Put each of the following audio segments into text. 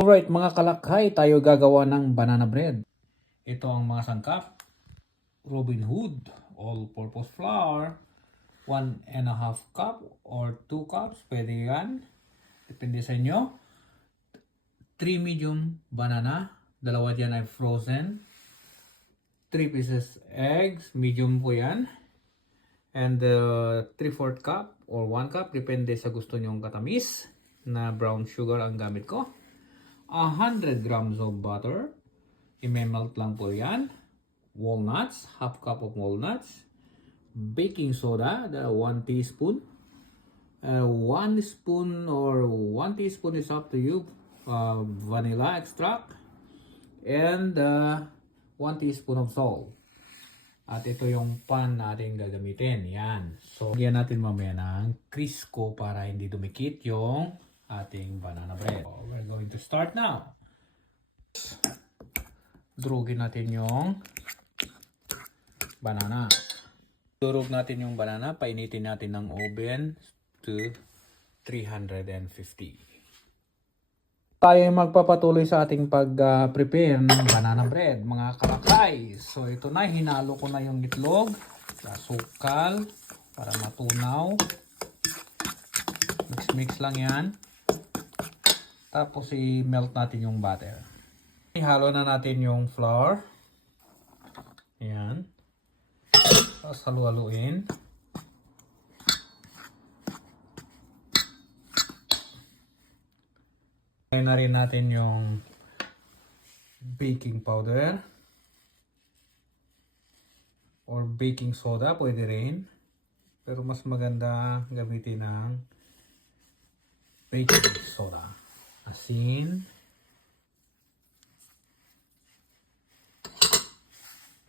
Alright mga kalakhay, tayo gagawa ng banana bread. Ito ang mga sangkap. Robin Hood all-purpose flour, 1.5 cup or 2 cups, pwede yan. Depende sa inyo. 3 medium banana, dalawa dyan ay frozen. 3 pieces eggs, medium po yan. And 3/4 cup or 1 cup, depende sa gusto nyong katamis, na brown sugar ang gamit ko. 100 grams of butter, i-melt lang po yan. Walnuts, half cup of walnuts. Baking soda, 1 teaspoon. 1 spoon or 1 teaspoon is up to you. Vanilla extract. And 1 teaspoon of salt. At ito yung pan natin gagamitin. Yan. So, lagyan natin mamaya ng Crisco para hindi dumikit yung ating banana bread. So, we're going to start now. Durugin natin yung banana. Durog natin yung banana. Painitin natin ng oven to 350. Tayo ay magpapatuloy sa ating pag-prepare ng banana bread, mga kalakay. So ito na, hinalo ko na yung itlog, asukal, para matunaw. Mix lang yan. Tapos i-melt natin yung butter. Ihalo na natin yung flour. Ayan. Tapos halu-haluin. Ngayon na rin natin yung baking powder or baking soda, pwede rin. Pero mas maganda gamitin ng baking soda. Asin.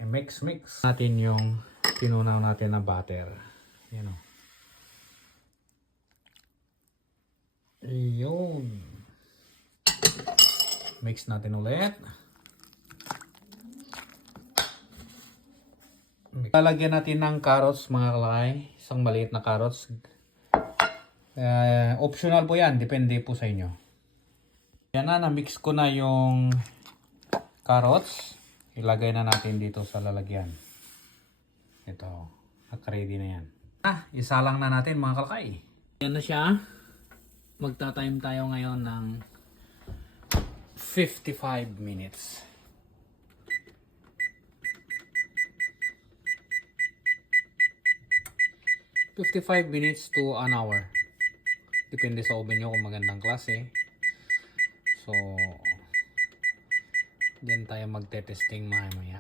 Mix natin yung tinunaw natin na butter. Yan o. Ayun. Mix natin ulit. Lalagyan natin ng carrots, mga kalay. Isang maliit na carrots. Optional po yan. Depende po sa inyo. Yan na. Na-mix ko na yung carrots. Ilagay na natin dito sa lalagyan. Ito. Naka-ready na yan. Isalang na natin, mga kalay. Yan na siya. Magta-time tayo ngayon ng 55 minutes. to an hour. Depende sa oven nyo kung magandang klase. So, diyan tayo magte-testing mamaya.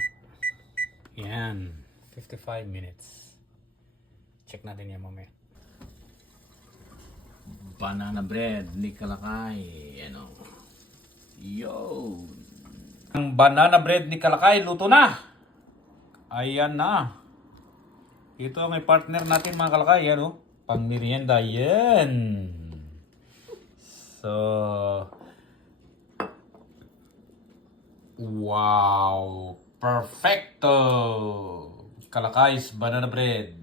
Yan. 55 minutes. Check natin yan mamaya. Banana bread ni Kalakay. Ano? Yo! Ang banana bread ni Kalakay, luto na! Ayan na. Ito ang may partner natin, mga Kalakay. Yan o. Pang merienda. Yan. So, wow! Perfecto! Kalakay's banana bread.